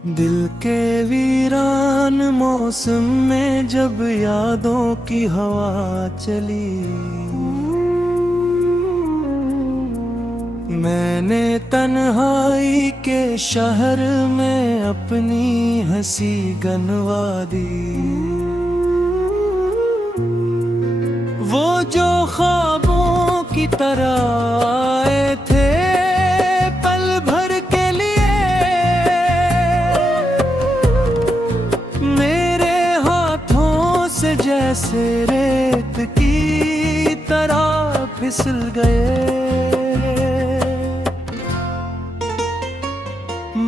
दिल के वीरान मौसम में जब यादों की हवा चली, मैंने तन्हाई के शहर में अपनी हंसी गनवा दी। वो जो ख्वाबों की तरह आए थे पल भर के लिए, मेरे हाथों से जैसे रेत की तरह फिसल गए।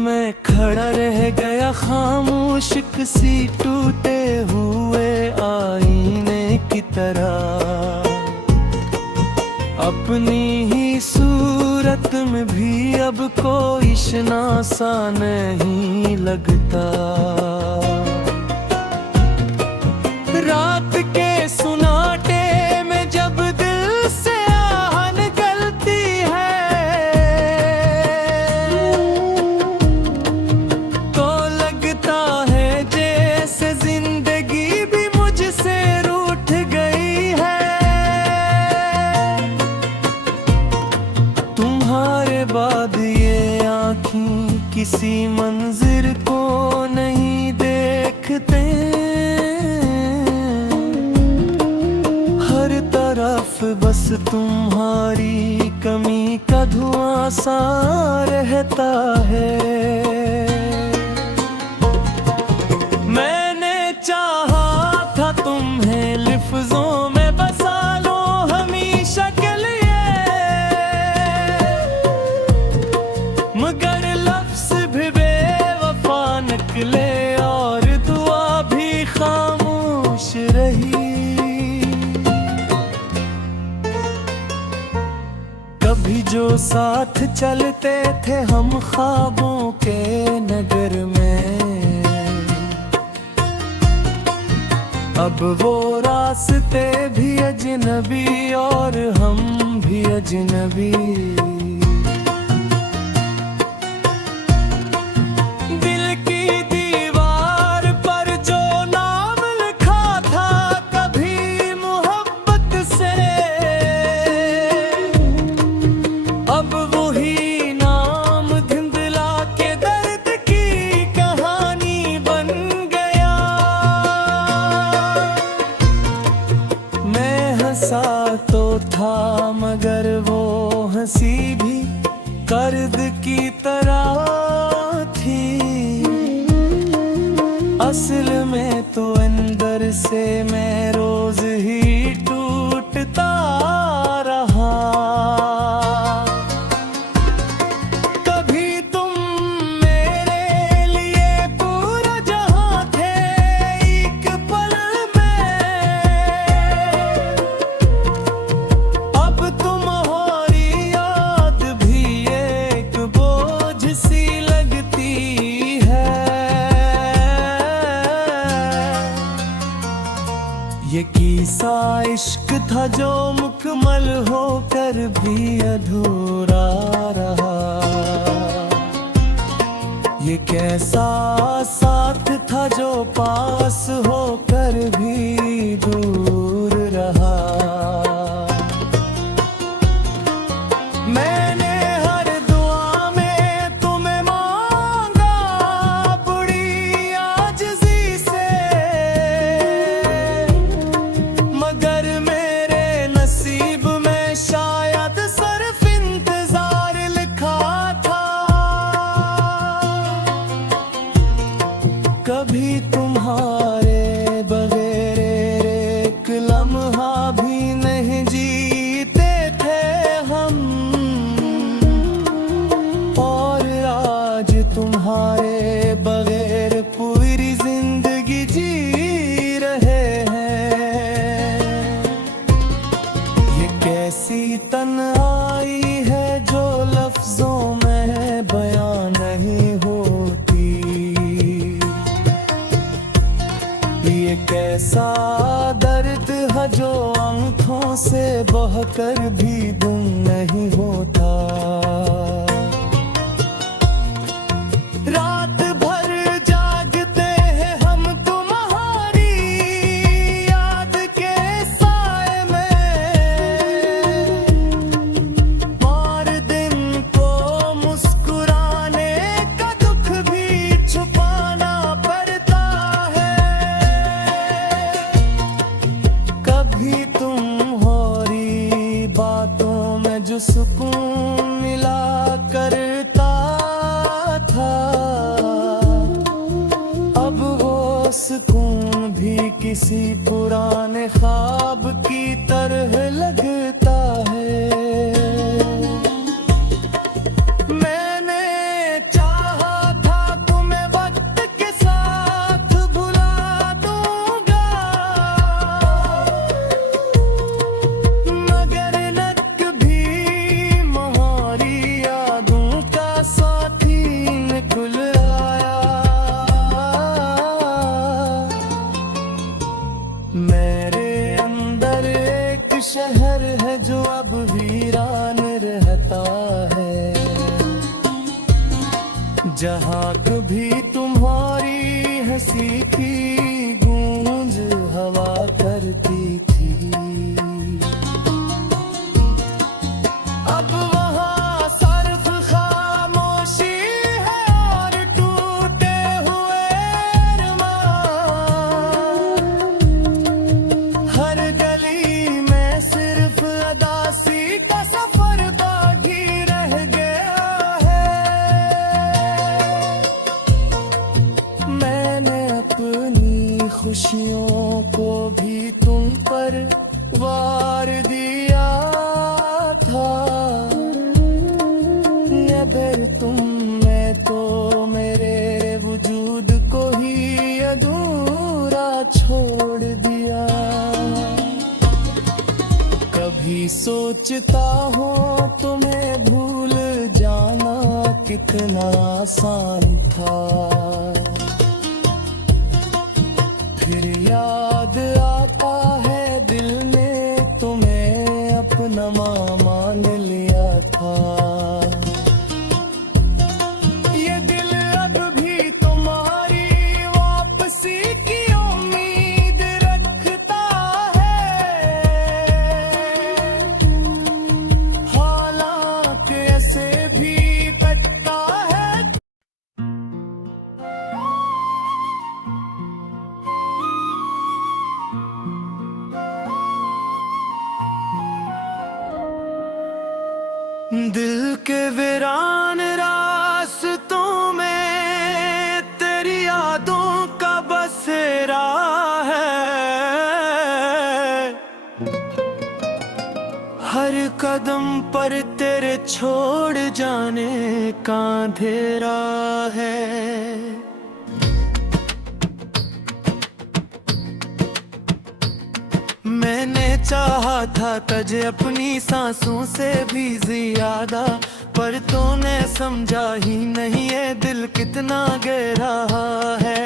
मैं खड़ा रह गया खामोश किसी टूटे हुए आईने की तरह, अपनी ही सूरत में भी अब कोई शनासा नहीं लगता। रात के सुनाटे में जब दिल से आह निकलती है, तो लगता है जैसे जिंदगी भी मुझसे रूठ गई है। तुम्हारे बाद ये आँखें किसी मंजिर को नहीं देखते, हर तरफ बस तुम्हारी कमी का धुआं सा रहता है। मैंने चाहा था तुम्हें लफ्जों में बसा लो हमेशा के लिए, मगर लफ्ज भी बेवफा निकले और दुआ भी खामोश रही। कभी जो साथ चलते थे हम ख्वाबों के नगर में, अब वो रास्ते भी अजनबी और हम भी अजनबी। दिल की दीवार पर जो नाम लिखा था कभी मोहब्बत से, अब वही नाम धुंधला के दर्द की कहानी बन गया। मैं हंसा तो था मगर वो हंसी भी कर्द की तरह थी। असल में तो अंदर से मैं रोज ही टूटता रहा। कभी तुम मेरे लिए पूरा जहां थे एक पल में, अब तुम्हारी याद भी एक बोझ सी लगती है। ये किस्सा इश्क था जो मुकम्मल होकर भी अधूरा रहा। ये कैसा साथ था जो पास होकर भी दूर रहा। मैंने हर दुआ में तुम्हें मांगा बड़ी आजिज़ी से, मगर मेरे नसीब में शायद सिर्फ इंतजार लिखा था। कभी तुम्हारे बगैर एक लम्हा भी नहीं जीते थे हम, और आज तुम्हारे बगैर पूरी जिंदगी जी रहे हैं। ये कैसी तन्हाई है जो लफ्जों में बयां नहीं होती। ये कैसा दर्द है जो आंखों से बहकर भी गुम नहीं होता। रात भर था। अब वो सुकून भी किसी पुराने ख्वाब की तरह लगता है। मैंने चाहा था तुम्हें वक्त के साथ भुला दूंगा, मगर न कभी तुम्हारी यादों का साथी निकल आया। मेरे अंदर एक शहर है जो अब वीरान रहता है, जहाँ कभी तुम्हारी हंसी की गूंज हवा करती थी। अब वहाँ सिर्फ खामोशी है और टूटे हुए अरमान। हर गली में सिर्फ अदासी का सफर बाकी रह गया है। मैंने अपनी खुशियों को भी तुम पर वार दिया था, अगर तुम में तो मेरे वजूद को ही अधूरा छोड़ दिया। कभी सोचता हूँ तुम्हें भूल जाना कितना आसान था, फिर याद आता है दिल ने तुम्हें अपना मान लिया था। ये दिल अब भी तुम्हारी वापसी की उम्मीद रखता है, हालांकि ऐसे भी कटता है। दिल के वीरान रास्तों में तेरी यादों का बसेरा है। हर कदम पर तेरे छोड़ जाने का अंधेरा है। मैंने चाहा था तुझे अपनी सांसों से भी ज्यादा, पर तूने समझा ही नहीं ये दिल कितना गहरा है।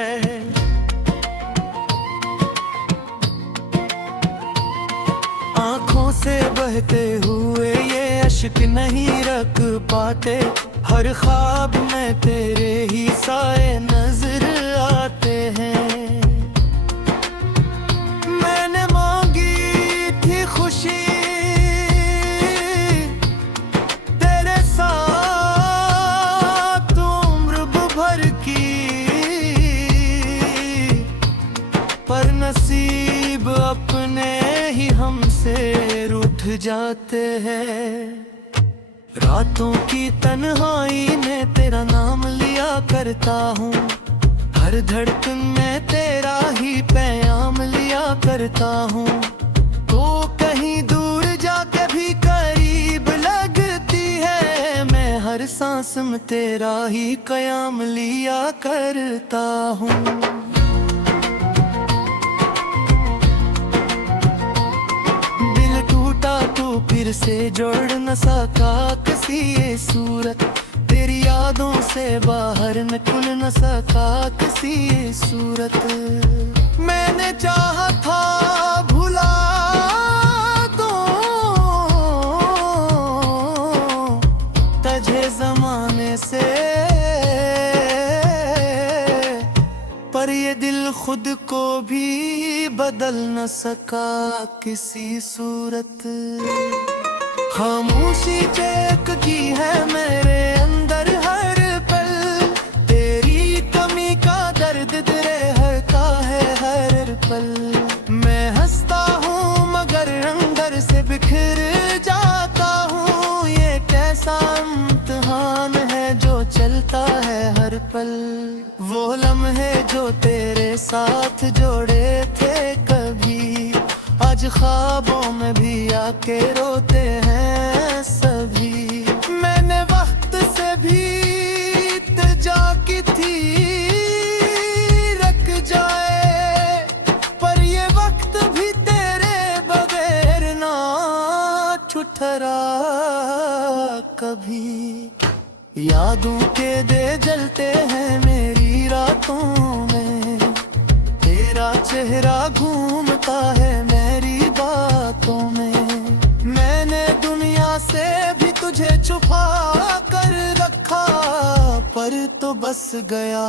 आंखों से बहते हुए ये अश्क नहीं रख पाते, हर ख्वाब में तेरे ही साए नजर आते हैं। मैंने मांगी थी खुशी तेरे साथ उम्र भर की, पर नसीब अपने ही हमसे रूठ जाते हैं। रातों की तन्हाई में तेरा नाम लिया करता हूँ, हर धड़कन में तेरा ही पैगाम लिया करता हूँ। तो कहीं दूर जाके भी करीब लगती है, मैं हर सांस में तेरा ही कयाम लिया करता हूँ। दिल टूटा तो फिर से जोड़ न सका किसी ये सूरत, तेरी यादों से बाहर निकल न सका किसी ये सूरत। मैंने चाहा था भुला दूं तुझे जमाने से, पर ये दिल खुद को भी बदल न सका किसी सूरत। खामोशी चेक की है मेरे अंदर हर पल, तेरी कमी का दर्द रहता है हर पल। मैं हंसता हूँ मगर अंदर से बिखर जाता हूँ, ये कैसा इम्तिहान है जो चलता है हर पल। वो लम्हे जो तेरे साथ जोड़े थे कभी, आज ख्वाबों में भी आके रोते हैं सभी। मैंने वक्त से भी इल्तिजा की थी रख जाए, पर ये वक्त भी तेरे बगैर ना ठुठरा कभी। यादों के दे जलते हैं मेरी रातों में, तेरा चेहरा घूमता है मेरी बातों में। मैंने दुनिया से भी तुझे छुपा कर रखा, पर तो बस गया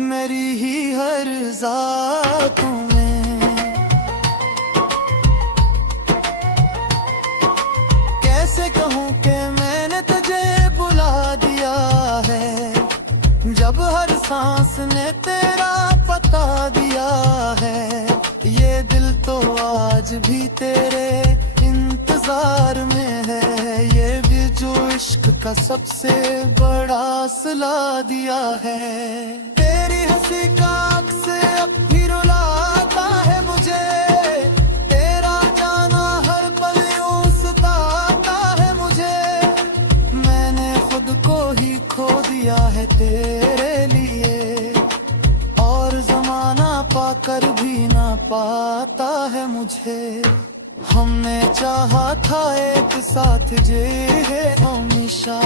मेरी ही हर ज़ातों में। कैसे कहूँ कि मैंने तुझे बुला दिया है, जब हर सांस ने तेरा पता दिया है। ये दिल तो आज भी तेरे इंतजार में है, ये भी जो इश्क का सबसे बड़ा सिला दिया है। तेरी हंसी का अक्स अब भी रुलाता है मुझे, तेरा जाना हर पल यूं सताता है मुझे। मैंने खुद को ही खो दिया है तेरे लिए, और जमाना पाकर भी ना पाता है मुझे। हमने चाहा था एक साथ जे हमेशा,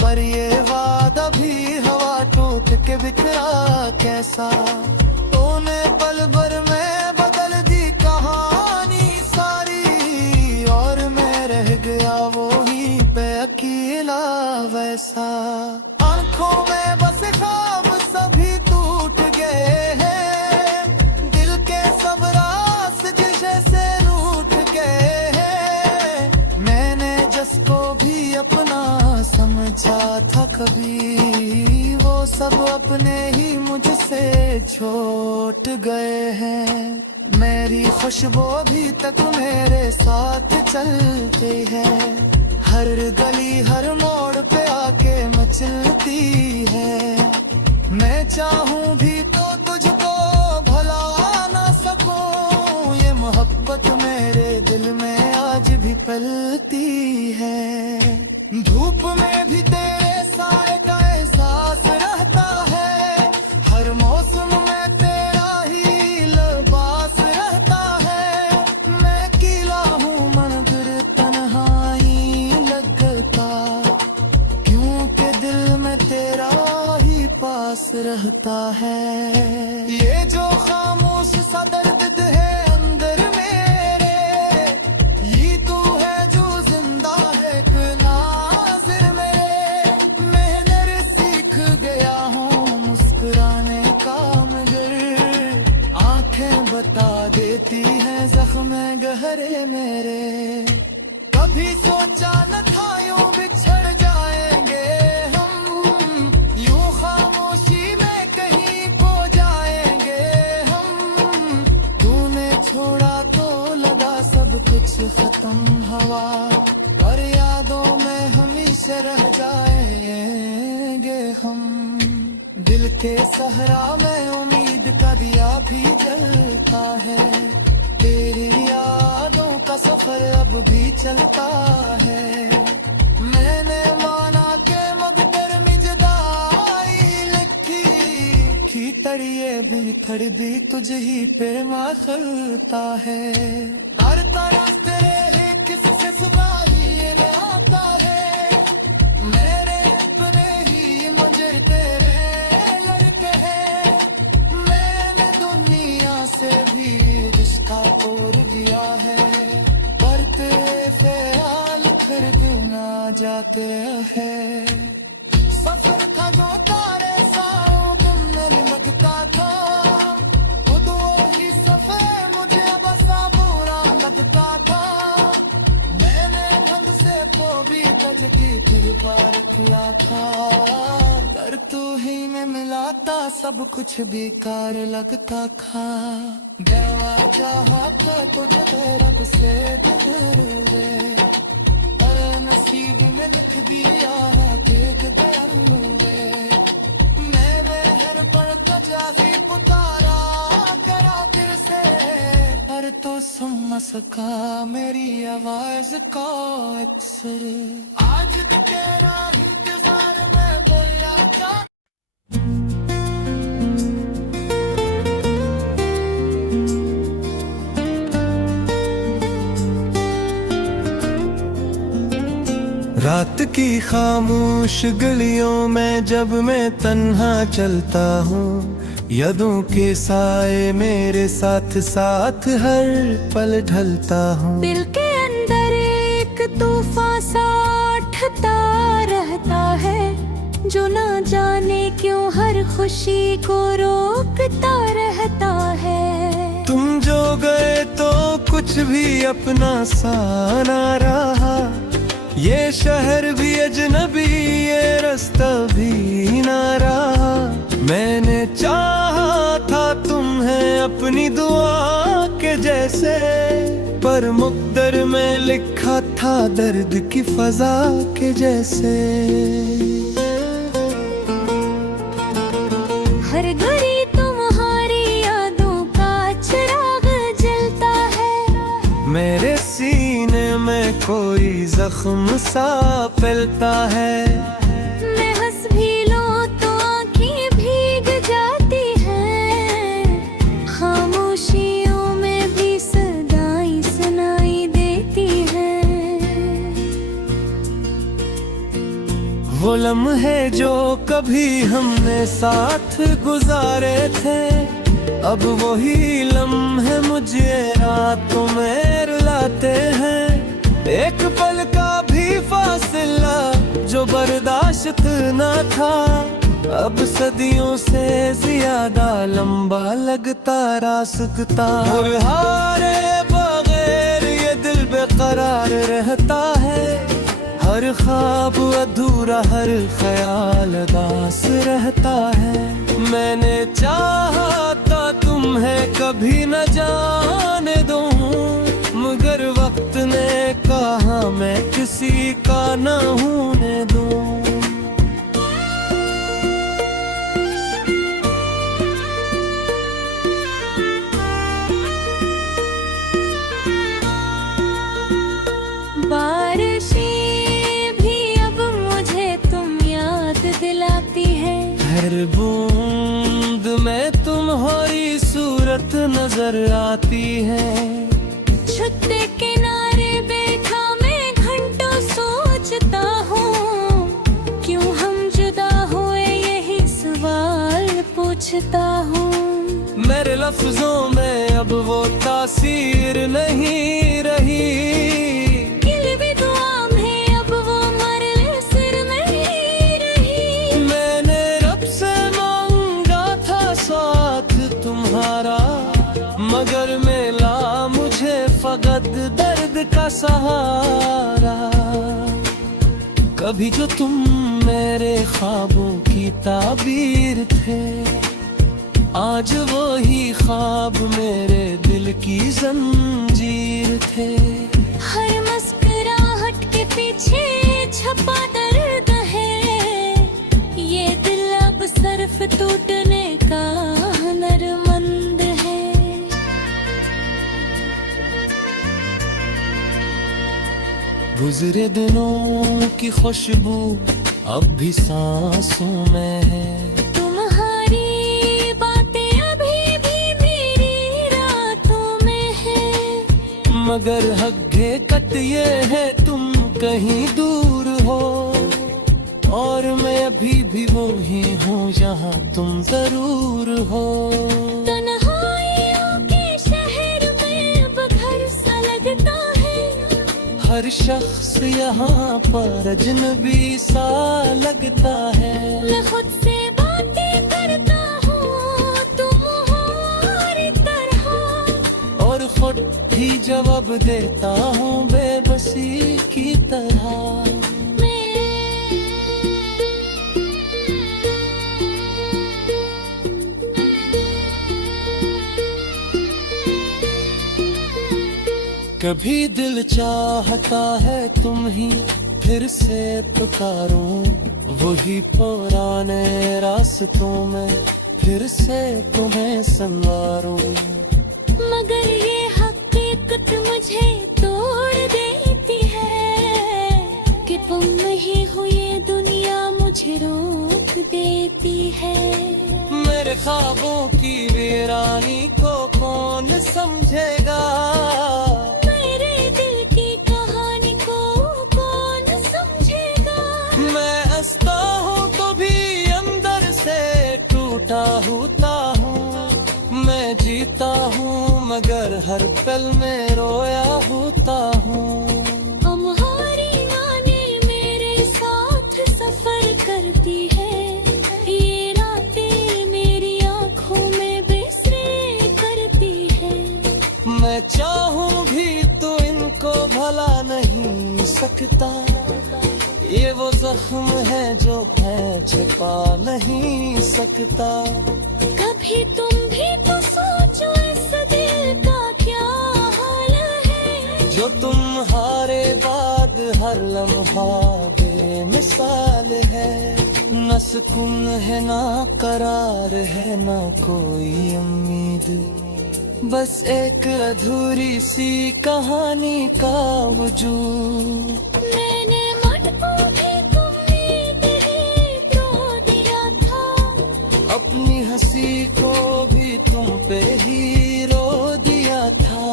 पर ये वादा भी हवा टूट के बिखरा कैसा। तूने पल भर में बदल दी कहानी सारी, और मैं रह गया वो ही पे अकेला वैसा। आंखों में बस ख्वाब सभी टूट गए हैं, दिल के सब रास जैसे रूठ गए हैं। मैंने जिसको भी अपना समझा था कभी, वो सब अपने ही मुझसे छूट गए हैं। मेरी खुशबू भी तक मेरे साथ चलती है, हर गली हर मोड़ पे आके मचलती है। मैं चाहूं भी तो तुझको भला ना सकूं, ये मोहब्बत मेरे दिल में आज भी पलती है। धूप में भी तेरे साए का एहसास रहता है, हर मौसम में तेरा ही लिबास रहता है। मैं अकेला हूँ मंदिर तन्हाई लगता, क्योंकि दिल में तेरा ही पास रहता है। ये जो खामोश सा दर्द है अंदर मेरे, ये तू है जो जिंदा है एक नाज़िर मेरे। मैंने सीख गया हूँ मुस्कुराने का, मगर आंखें बता देती हैं जख्म गहरे मेरे। कभी सोचा न था यूं बिछड़ जाएंगे हम, यूं खामोशी में कहीं खो जाएंगे हम। तूने छोड़ा तो लगा सब कुछ खत्म हवा, पर यादों में हमेशा रह जाएंगे हम। दिल के सहरा में उम्मीद का दिया भी जलता है, तेरी यादों का सफर अब भी चलता है। मैंने माना के मकदर में जुदाई लिखी, तड़िए भी खड़ भी तुझ ही पे माखलता है। हर तरफ तेरे है किससे सुबाही आता है, मेरे अपने ही मुझे तेरे लड़के हैं। मैंने दुनिया से भी रिश्ता तोड़ दिया है, पर तेरे ख्याल फिर क्यों ना जाते हैं। सफर था जो तारे साओ तुमने लगता था, खुद वही सफर मुझे बस बुरा लगता था। मैंने ढंग से को भी तज की फिर पार किया था, कर तू ही में मिलाता सब कुछ बेकार लगता था। देवा चाहा था तुझे रब से तुझे दे, और नसीब में लिख दिया देख गए। सका मेरी आवाज को अक्सर। आज तो तेरा इंतजार में बोला क्या। रात की खामोश गलियों में जब मैं तन्हा चलता हूँ, यादों के साए मेरे साथ साथ हर पल ढलता हूँ। दिल के अंदर एक तूफान सा उठता रहता है, जो ना जाने क्यों हर खुशी को रोकता रहता है। तुम जो गए तो कुछ भी अपना सा ना रहा, ये शहर भी अजनबी, ये रास्ता भी ना रहा। मैंने चाहा था तुम्हें अपनी दुआ के जैसे, पर मुक़द्दर में लिखा था दर्द की फजा के जैसे। हर घड़ी तुम्हारी यादों का चिराग जलता है, मेरे सीने में कोई जख्म सा फैलता है। मैं हंस भी लूं तो आँखें भीग जाती हैं, खामोशियों में भी सदाएं सुनाई देती हैं। वो लम्हे जो कभी हमने साथ गुजारे थे, अब वही लम्हे मुझे रातों में रुलाते हैं। एक पल का भी फासला जो बर्दाश्त न था, अब सदियों से ज्यादा लंबा लगता रास्ता। और हारे बगैर ये दिल बेकरार रहता है, हर ख्वाब अधूरा, हर ख्याल दास रहता है। मैंने चाहा था तुम्हें कभी न जाने दूं, मगर वक्त ने कहा मैं किसी का न होने दूं। बारिशें भी अब मुझे तुम याद दिलाती है, हर बूंद में तुम्हारी सूरत नजर आती है। छुट्टे किनारे बैठा मैं घंटों सोचता हूँ, क्यों हम जुदा हुए यही सवाल पूछता हूँ। मेरे लफ्जों में अब वो तासीर नहीं रही, दिल भी दुआ में अब वो मरले सिर नहीं रही। मैंने रब से मांगा था साथ तुम्हारा, मगर मिला मुझे फकत दर्द का सहारा। कभी जो तुम मेरे ख्वाबों की ताबीर थे, आज वही ख्वाब मेरे दिल की जंजीर थे। हर मुस्कुराहट के पीछे छपा दर्द है, ये दिल अब सिर्फ टूटने का हुनरमंद है। गुजरे दिनों की खुशबू अब भी सांसों में है, तुम्हारी बातें अभी भी मेरी रातों में है। मगर हकीकत ये है तुम कहीं दूर हो, और मैं अभी भी वही हूँ जहाँ तुम जरूर हो। तन्हाइयों के शहर में अब घर सा लगता है, हर शख्स यहाँ पर अजनबी सा लगता है। मैं खुद से बातें करता हूँ तुम हो हर तरह, और खुद ही जवाब देता हूँ बेबसी की तरह। कभी दिल चाहता है तुम ही फिर से पुकारूं, वही पुराने रास्तों में फिर से तुम्हें संवारूं। मगर ये हकीकत बात मुझे तोड़ देती है कि तुम नहीं हो ये दुनिया मुझे रोक देती है। मेरे ख्वाबों की वीरानी को कौन समझेगा, मेरे दिल की कहानी को कौन समझेगा। मैं हंसता हूँ तो भी अंदर से टूटा होता हूँ, मैं जीता हूँ मगर हर पल में रोया होता हूँ। हमारी नानी मेरे साथ सफर करती है, ये रातें मेरी आँखों में बिसरे करती है। मैं चाहूँ भी तो इनको भला नहीं सकता, ये वो जख्म है जो मैं छिपा नहीं सकता। कभी तुम भी तो सोचो इस दिल का क्या हाल है, जो तुम्हारे बाद हर लम्हा बेमिसाल है। न सुकून है ना करार है ना कोई उम्मीद, बस एक अधूरी सी कहानी का वजूद। मैंने मन को भी उम्मीद ही तोड़ दिया था, अपनी हंसी को भी तुम पे ही रो दिया था।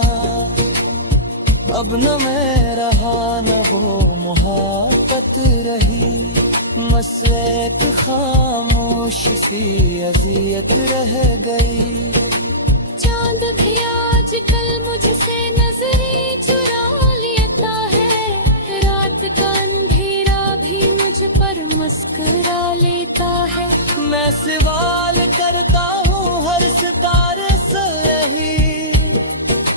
अब न मैं रहा न वो मोहब्बत रही, बस एक खामोश सी अजियत रह गई। चांद भी आजकल मुझसे नजरें चुरा लेता है, रात का अंधेरा भी मुझ पर मुस्कुरा लेता है। मैं सवाल करता हूँ हर सितारे से यही,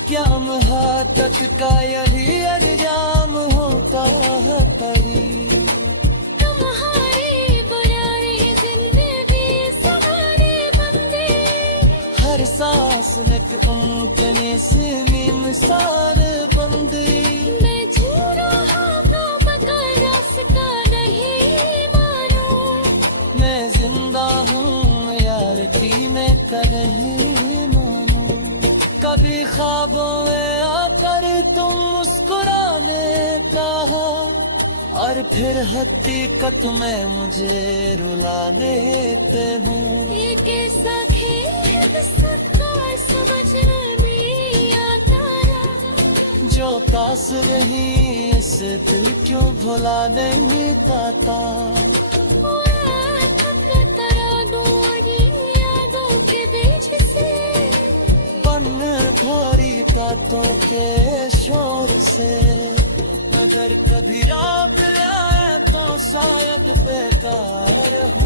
क्या महाकत का यही अंजाम होता है कहीं। तुम्हारी बुराई जिंदगी सवारे बंदे, हर सांस एक उम्कने से मिसाल बंदी। मैं जी रहा हूँ मगर रास्ता नहीं मानो, मैं जिंदा हूँ यार जीने का नहीं मानो। कभी ख्वाबों में आकर तुम मुस्कुराने कहा, और फिर हकीकत में मुझे रुला देते हो। ये कैसा खेल है सबका समझ नहीं आता ना, जो पास रही इस दिल क्यों भुला नहीं पाता। भोरी बातों के शोर से अगर कभी रात आए तो शायद बेकार हो।